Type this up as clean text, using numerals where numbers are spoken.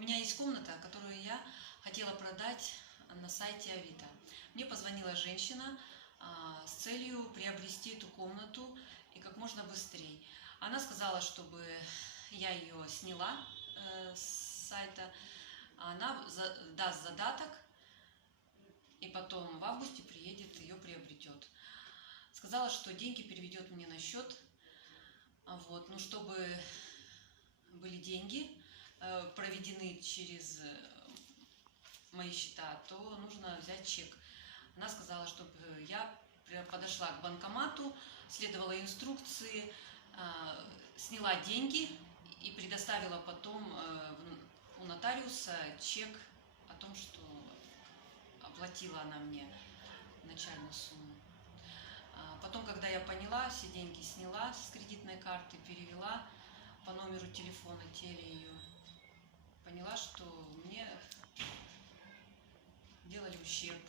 меня есть комната, которую я хотела продать на сайте Авито. Мне позвонила женщина с целью приобрести эту комнату и как можно быстрее. Она сказала, чтобы я ее сняла с сайта, она даст задаток, и потом в августе приедет, ее приобретет. Сказала, что деньги переведет мне на счет. Вот. Ну, чтобы были деньги проведены через мои счета, то нужно взять чек. Она сказала, чтобы я подошла к банкомату, следовала инструкции, сняла деньги и предоставила потом у нотариуса чек о том, что оплатила она мне начальную сумму. Потом, когда я поняла, все деньги сняла с кредитной карты, перевела по номеру телефона ее, поняла, что мне делали ущерб.